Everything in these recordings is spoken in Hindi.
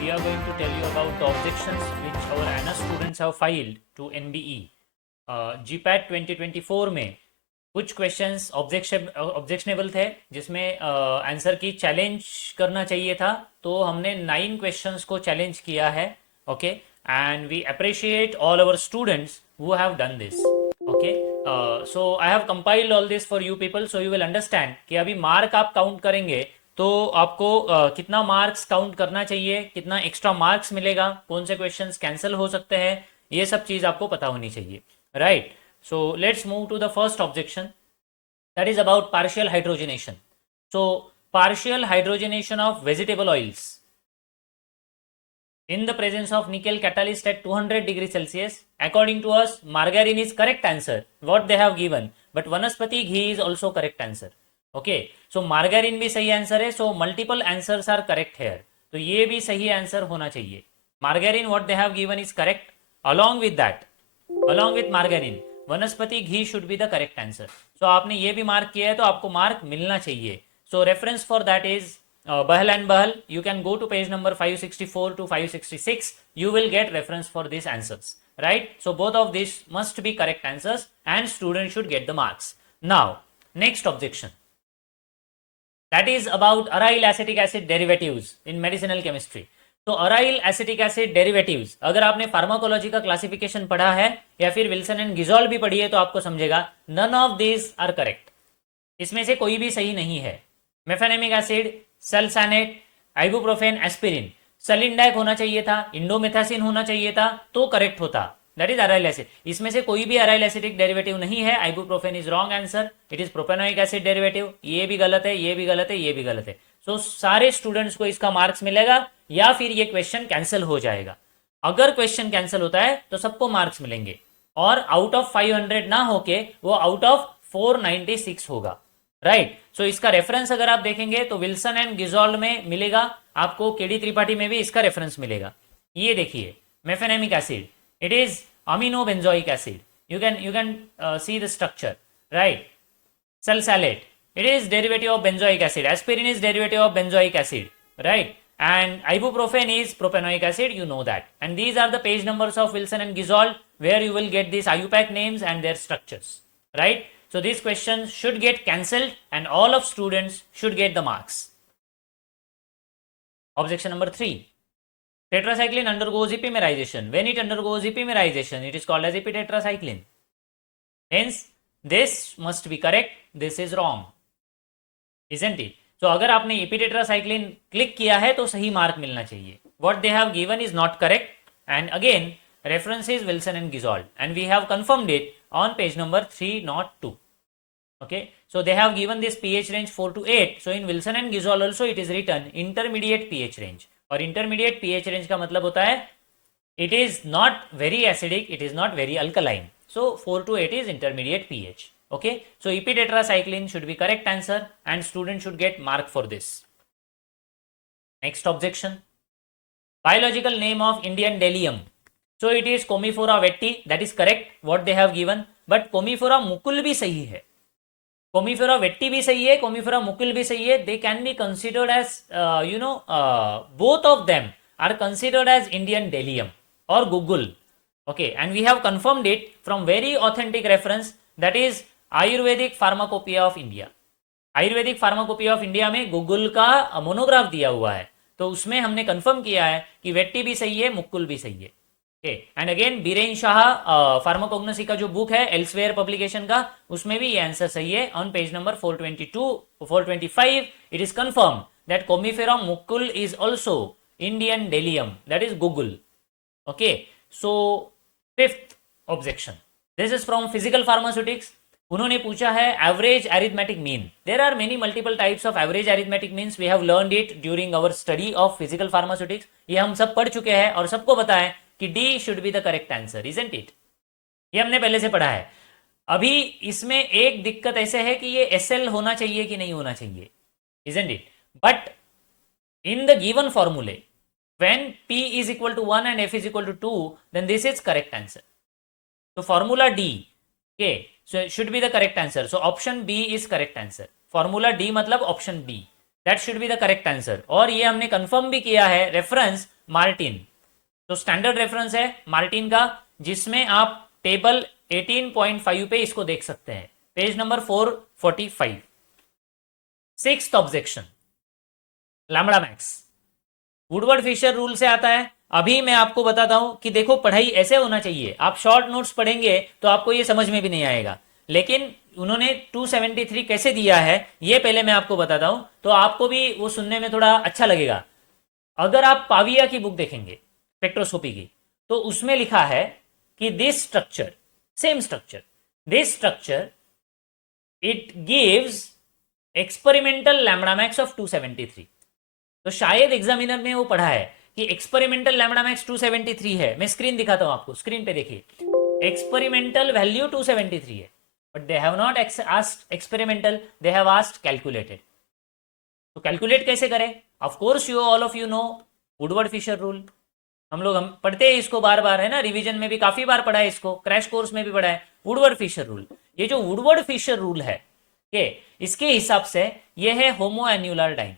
we are going to tell you about the objections which our ANA students have filed to NBE. GPAT 2024 में कुछ क्वेश्चंस ऑब्जेक्शनेबल थे जिसमें आंसर की चैलेंज करना चाहिए था, तो हमने 9 क्वेश्चंस को चैलेंज किया है. Okay, and we appreciate all our students who have done this. Okay, so I have compiled all this for you people, so you will understand कि अभी मार्क आप काउंट करेंगे तो आपको कितना मार्क्स काउंट करना चाहिए, कितना एक्स्ट्रा मार्क्स मिलेगा, कौन से क्वेश्चंस कैंसिल हो सकते हैं, ये सब चीज़ आपको पता होनी चाहिए. Right, so let's move to the first objection, that is about partial hydrogenation. So partial hydrogenation of vegetable oils in the presence of nickel catalyst at 200 degrees Celsius, according to us margarine is correct answer what they have given, but vanaspati ghee is also correct answer. Okay, so margarine भी सही आंसर है, so multiple answers are correct here. तो ये भी सही आंसर होना चाहिए. Margarine what they have given is correct. Along with that, along with margarine, वनस्पति घी should be the correct answer. So आपने ये भी मार्क किया है तो आपको मार्क मिलना चाहिए. So reference for that is Bahl and Bahl. You can go to page number 564 to 566. You will get reference for these answers. Right? So both of these must be correct answers and students should get the marks. Now, next objection. That is about aryl acetic acid derivatives in medicinal chemistry. तो अराइल एसिटिक एसिड डेरिवेटिव्स, अगर आपने फार्माकोलॉजी का क्लासिफिकेशन पढ़ा है या फिर विल्सन एंड गिजॉल भी पढ़ी है तो आपको समझेगा none of this are correct. इसमें से कोई भी सही नहीं है. Mefenamic acid, salsalate, ibuprofen, aspirin, sulindac होना चाहिए था, इंडोमेथासिन होना चाहिए था तो करेक्ट होता. That is aryl acid. इसमें से कोई भी अराइल एसिटिक डेरिवेटिव नहीं है. Ibuprofen is wrong answer. It is propanoic acid derivative. ये भी गलत है, ये भी गलत है, ये भी गलत है. सो सारे स्टूडेंट्स को इसका मार्क्स मिलेगा या फिर ये क्वेश्चन कैंसिल हो जाएगा. अगर क्वेश्चन कैंसिल होता है तो सबको मार्क्स मिलेंगे और आउट ऑफ 500 ना होके वो आउट ऑफ 496 होगा. राइट, सो इसका रेफरेंस अगर आप देखेंगे तो विल्सन एंड गिजॉल्ड में मिलेगा आपको, केडी त्रिपाठी में भी इसका रेफरेंस मिलेगा. ये देखिए, mefenamic acid, it is amino benzoic acid. you can see the structure. Right, सल्सालेट, it is derivative of benzoic acid. Aspirin is derivative of benzoic acid. Right, and ibuprofen is propanoic acid, you know that. And these are the page numbers of Wilson and Gisol where you will get these IUPAC names and their structures. Right, so these questions should get cancelled and all of students should get the marks. Objection number 3. Tetracycline undergoes epimerization. When it undergoes epimerization, it is called as epitetracycline. Hence, this must be correct. This is wrong. Isn't it? So अगर आपने एपिटेट्रासाइक्लिन क्लिक किया है तो सही मार्क मिलना चाहिए. What they have given is not correct. And again, reference is Wilson and Gisol. And we have confirmed it on page number 302. Okay. So they have given this pH range 4 to 8. So in Wilson and Gisol also it is written intermediate pH range. और intermediate pH range का मतलब होता है it is not very acidic, it is not very alkaline. So 4 to 8 is intermediate pH. Okay, so epitetracycline should be correct answer and student should get mark for this. Next objection, biological name of Indian delium. So it is Commiphora vetti, that is correct what they have given, but Commiphora mucul भी सही है, Commiphora vetti भी सही है, Commiphora mucul भी सही है. They can be considered as both of them are considered as Indian delium or Google. Okay, and we have confirmed it from very authentic reference, that is Ayurvedic pharmacopoeia of India. Ayurvedic pharmacopoeia of India में गूगल का मोनोग्राफ दिया हुआ है, तो उसमें हमने कंफर्म किया है कि वेट्टी भी सही है, मुक्कुल भी सही है. And again Biren Shah pharmacognosy का जो बुक है एल्सवेयर पब्लिकेशन का, उसमें भी ये आंसर सही है. On page number 425 it is confirm that commiphora mukul is also Indian bdellium, that is guggul. Okay, so fifth objection, this is from physical pharmaceutics. उन्होंने पूछा है average arithmetic mean. There are many multiple types of average arithmetic means. We have learned it during our study of physical pharmaceutics. ये हम सब पढ़ चुके हैं और सबको पता है कि D should be the correct answer, isn't it? ये हमने पहले से पढ़ा है. अभी इसमें एक दिक्कत ऐसे है कि ये एसएल होना चाहिए कि नहीं होना चाहिए, isn't it? But in the given फॉर्मूले when P is equal to 1 and F is equal to 2, then this is correct answer. So formula D, okay, so it should be the correct answer. So option B is correct answer. Formula D मतलब option B. That should be the correct answer. और ये हमने कंफर्म भी किया है, रेफरेंस मार्टिन। तो स्टैंडर्ड रेफरेंस है मार्टिन का, जिसमें आप टेबल 18.5 पे इसको देख सकते हैं, page number 445। Sixth objection, lambda max Woodward Fisher rule से आता है। अभी मैं आपको बताता हूं कि देखो पढ़ाई ऐसे होना चाहिए, आप शॉर्ट नोट्स पढ़ेंगे तो आपको ये समझ में भी नहीं आएगा, लेकिन उन्होंने 273 कैसे दिया है ये पहले मैं आपको बताता हूं, तो आपको भी वो सुनने में थोड़ा अच्छा लगेगा। अगर आप पाविया की बुक देखेंगे स्पेक्ट्रोस्कोपी की, तो उसमें लिखा है कि this structure, same structure, this structure it gives experimental lambda max of 273। तो शायद एग्जामिनर ने वो पढ़ा है कि एक्सपेरिमेंटल लैम्बडा मैक्स 273 है। मैं स्क्रीन दिखाता हूं आपको, स्क्रीन पे देखिए, एक्सपेरिमेंटल वैल्यू 273 है, but they have not asked experimental, they have asked calculated. तो कैलकुलेट कैसे करें? Of course you all of you know Woodward Fisher rule. हम पढ़ते हैं इसको बार बार, है ना, रिवीजन में भी काफी बार पढ़ा है इसको, क्रैश कोर्स में भी पढ़ा है, वुडवर्ड फिशर रूल। ये जो वुडवर्ड फिशर रूल है के इसके हिसाब से ये है होमो एन्युलर डाइन,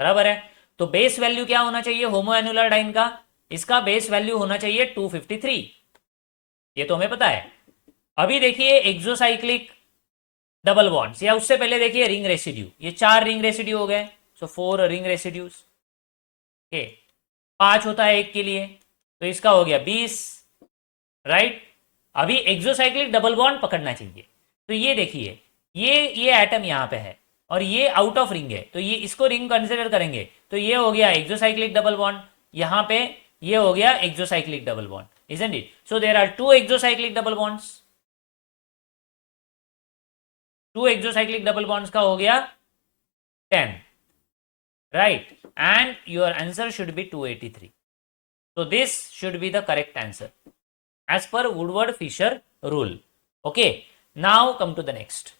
बराबर है। तो बेस वैल्यू क्या होना चाहिए होमो एन्युलर डाइन का? इसका बेस वैल्यू होना चाहिए 253, ये तो हमें पता है। अभी देखिए एक्सोसाइक्लिक डबल बॉन्ड्स, या उससे पहले देखिए रिंग रेसिड्यू, ये 4 रिंग रेसिड्यू हो गए, सो 4 रिंग रेसिड्यूज के 5 होता है एक के लिए, तो इसका हो गया 20, राइट। अभी एक्सोसाइक्लिक डबल बॉन्ड पकड़ना चाहिए, तो ये देखिए ये एटम यहाँ पे है और ये आउट ऑफ रिंग है, तो ये इसको रिंग कंसिडर करेंगे, तो ये हो गया एक्सोसाइक्लिक डबल बॉन्ड, यहाँ पे ये हो गया exocyclic double bond, isn't it? So there are 2 exocyclic double bonds, 2 exocyclic double bonds का हो गया 10, right, and your answer should be 283. So this should be the correct answer as per Woodward Fisher rule. Okay, now come to the next,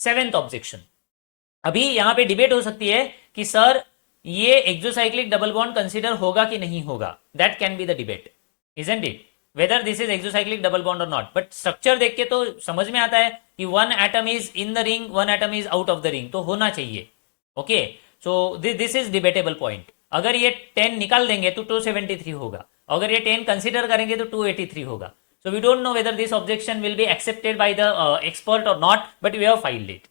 seventh objection. अभी यहां पे डिबेट हो सकती है कि सर ये एक्सोसाइक्लिक डबल बॉन्ड कंसीडर होगा कि नहीं होगा, that can be the debate, isn't it, whether this is exocyclic double bond और नॉट। बट स्ट्रक्चर देख के तो समझ में आता है कि 1 atom is in the ring, 1 atom is out of the ring, तो होना चाहिए। Okay, so this is debatable point. अगर ये 10 निकाल देंगे तो 273 होगा, अगर ये 10 कंसीडर करेंगे तो 283 होगा। So we don't know whether this objection will be accepted by the expert और not, but we have filed it.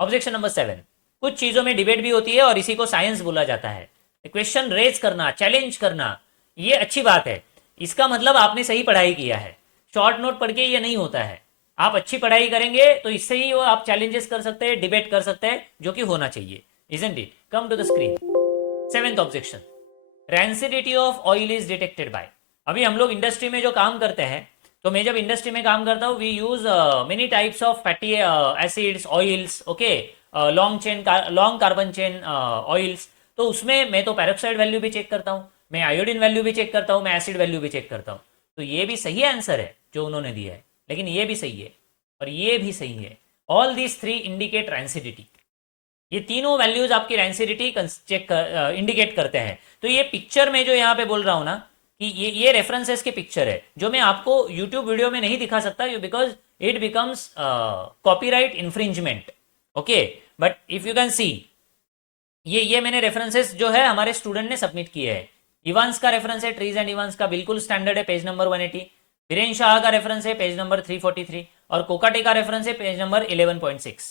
Objection number 7, कुछ चीजों में डिबेट भी होती है और इसी को साइंस बोला जाता है। क्वेश्चन रेज करना, चैलेंज करना, ये अच्छी बात है, इसका मतलब आपने सही पढ़ाई किया है। शॉर्ट नोट पढ़ के ये नहीं होता है, आप अच्छी पढ़ाई करेंगे तो इससे ही वो आप चैलेंजेस कर सकते हैं, डिबेट कर सकते हैं, जो कि होना चाहिए, isn't it? Come to the screen, seventh objection, rancidity of oil is detected by. अभी हम लोग इंडस्ट्री में जो काम करते हैं, तो मैं जब इंडस्ट्री में काम करता हूँ, we use many types of fatty acids, oils, okay, long carbon chain oils. तो उसमें मैं तो पैरोक्साइड वैल्यू भी चेक करता हूँ, मैं आयोडीन वैल्यू भी चेक करता हूँ, मैं एसिड वैल्यू भी चेक करता हूँ। तो ये भी सही आंसर है जो उन्होंने दिया है, लेकिन ये भी सही है और ये भी सही है। ऑल दीज 3 इंडिकेट रैंसिडिटी, ये तीनों वैल्यूज आपकी रैंसिडिटी चेक इंडिकेट करते हैं। तो ये पिक्चर में जो यहाँ पे बोल रहा हूँ ना, कि ये रेफरेंसेस के पिक्चर है, जो मैं आपको यूट्यूब वीडियो में नहीं दिखा सकता, because it becomes copyright infringement, okay. But if you can see, ये मैंने रेफरेंसेस जो है हमारे स्टूडेंट ने सबमिट किए हैं। इवांस का रेफरेंस है, ट्रीज एंड इवांस का, बिल्कुल स्टैंडर्ड है, पेज नंबर 180। वीरेन शाह का रेफरेंस है, पेज नंबर 343, और कोकाटे का रेफरेंस है, पेज नंबर 11.6।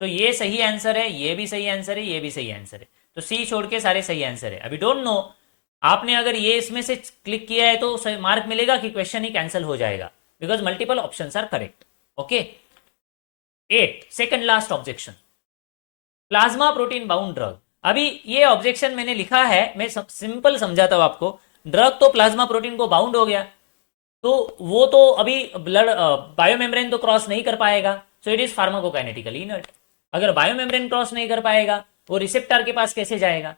तो ये सही आंसर है, ये भी सही आंसर है, ये भी सही आंसर है, तो सी छोड़ के सारे सही आंसर है। अभी डोंट नो, आपने अगर ये इसमें से क्लिक किया है तो मार्क मिलेगा कि क्वेश्चन ही कैंसिल हो जाएगा, because multiple options are correct, okay. 8, second last objection, plasma protein bound drug. अभी ये ऑब्जेक्शन मैंने लिखा है, मैं सिंपल समझाता हूं आपको। ड्रग तो प्लाज्मा प्रोटीन को बाउंड हो गया, तो वो तो अभी ब्लड बायोमेम्ब्रेन तो क्रॉस नहीं कर पाएगा, सो इट इज फार्माकोकाइनेटिकली इनर्ट। अगर बायोमेम्ब्रेन क्रॉस नहीं कर पाएगा, वो रिसेप्टर के पास कैसे जाएगा?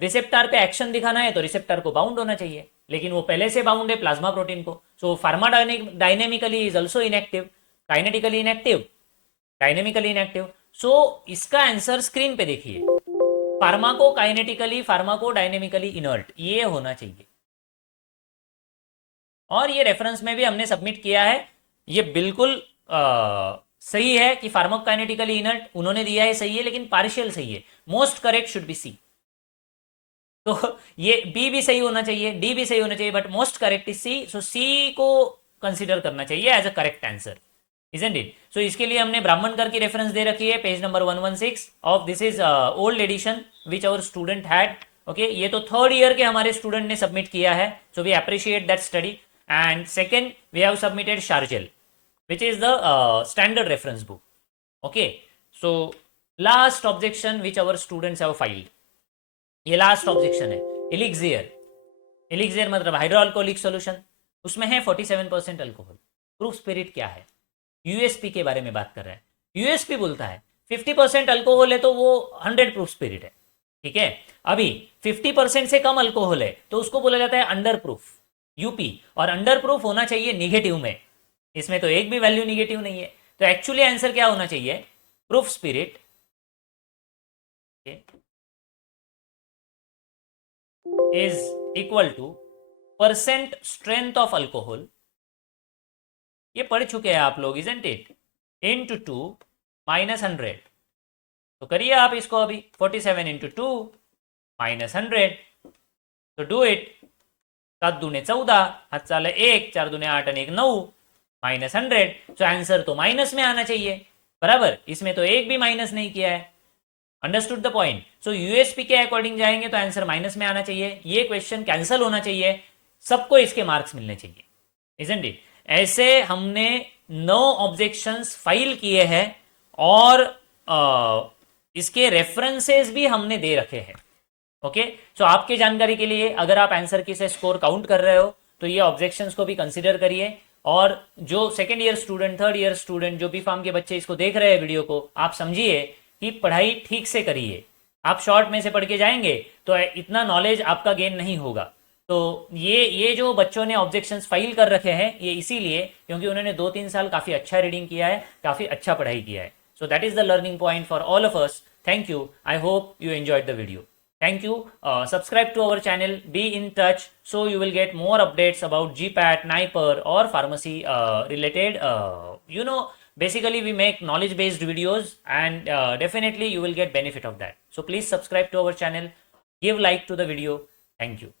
रिसेप्टर पे एक्शन दिखाना है तो रिसेप्टर को बाउंड होना चाहिए, लेकिन वो पहले से बाउंड है प्लाज्मा प्रोटीन को, so pharmacodynamically is also inactive, kinetically inactive, dynamically inactive. So इसका आंसर स्क्रीन पे देखिए, फार्माकोकाइनेटिकली फार्माकोडायनेमिकली इनर्ट, ये होना चाहिए। और ये रेफरेंस में भी हमने सबमिट किया है, ये बिल्कुल सही है कि फार्माकोकाइनेटिकली इनर्ट उन्होंने दिया है, सही है, लेकिन पार्शियल सही है। Most correct should be C. तो ये बी भी सही होना चाहिए, डी भी सही होना चाहिए, but most correct is C. So C को कंसिडर करना चाहिए as a correct answer, isn't it? So इसके लिए हमने ब्राह्मणकर की रेफरेंस दे रखी है, page number 116 of this is old edition which our student had. Okay, ये तो थर्ड ईयर के हमारे स्टूडेंट ने सबमिट किया है, so we appreciate that study. And second we have submitted Shargel which is the standard reference book. Okay, so last objection which our students have filed, ये लास्ट ऑब्जेक्शन है। एलिक्सियर मतलब हाइड्रोअल्कोहलिक सॉल्यूशन, उसमें है 47% अल्कोहल। प्रूफ स्पिरिट क्या है? यूएसपी के बारे में बात कर रहा है। यूएसपी बोलता है 50% अल्कोहल है तो वो 100 प्रूफ स्पिरिट है, ठीक है। अभी 50% से कम अल्कोहल है तो उसको बोला जाता है अंडर प्रूफ, यूपी। और अंडर प्रूफ होना चाहिए निगेटिव में, इसमें तो एक भी वैल्यू निगेटिव नहीं है। तो एक्चुअली आंसर क्या होना चाहिए? Proof spirit is equal two percent strength of alcohol, ये पढ़ चुके हैं आप लोग, इजंट इट, इंटू 2 माइनस 100। तो करिए आप इसको अभी, 47 इंटू 2 माइनस 100। तो डू इट। 7 दूने 14, हाथ चाले 1, 4 दूने 8 और 1 9, माइनस 100। तो आंसर तो माइनस में आना चाहिए, बराबर। इसमें तो एक भी माइनस नहीं किया है। Understood the point? So USP के अकॉर्डिंग जाएंगे तो आंसर माइनस में आना चाहिए, ये क्वेश्चन कैंसिल होना चाहिए, सबको इसके मार्क्स मिलने चाहिए, इजंट इट? ऐसे हमने 9 ऑब्जेक्शंस फाइल किए हैं और इसके रेफरेंसेस भी हमने दे रखे हैं। ओके, सो आपके जानकारी के लिए, अगर आप आंसर की से स्कोर काउंट कर रहे हो तो ये ऑब्जेक्शंस को भी कंसिडर करिए। और जो second year student, third year student, जो भी फार्म के बच्चे इसको देख रहे हैं वीडियो को, आप समझिए कि पढ़ाई ठीक से करिए। आप शॉर्ट में से पढ़ के जाएंगे तो इतना नॉलेज आपका गेन नहीं होगा। तो ये जो बच्चों ने ऑब्जेक्शंस फाइल कर रखे हैं, ये इसीलिए क्योंकि उन्होंने 2-3 साल काफ़ी अच्छा रीडिंग किया है, काफ़ी अच्छा पढ़ाई किया है। So that is the learning point for all of us. Thank you, I hope you enjoyed the video. Thank you. Subscribe to our channel. Be in touch so you will get more updates about GPAT, NIPER or pharmacy related. Basically we make knowledge based videos and definitely you will get benefit of that. So please subscribe to our channel. Give like to the video. Thank you.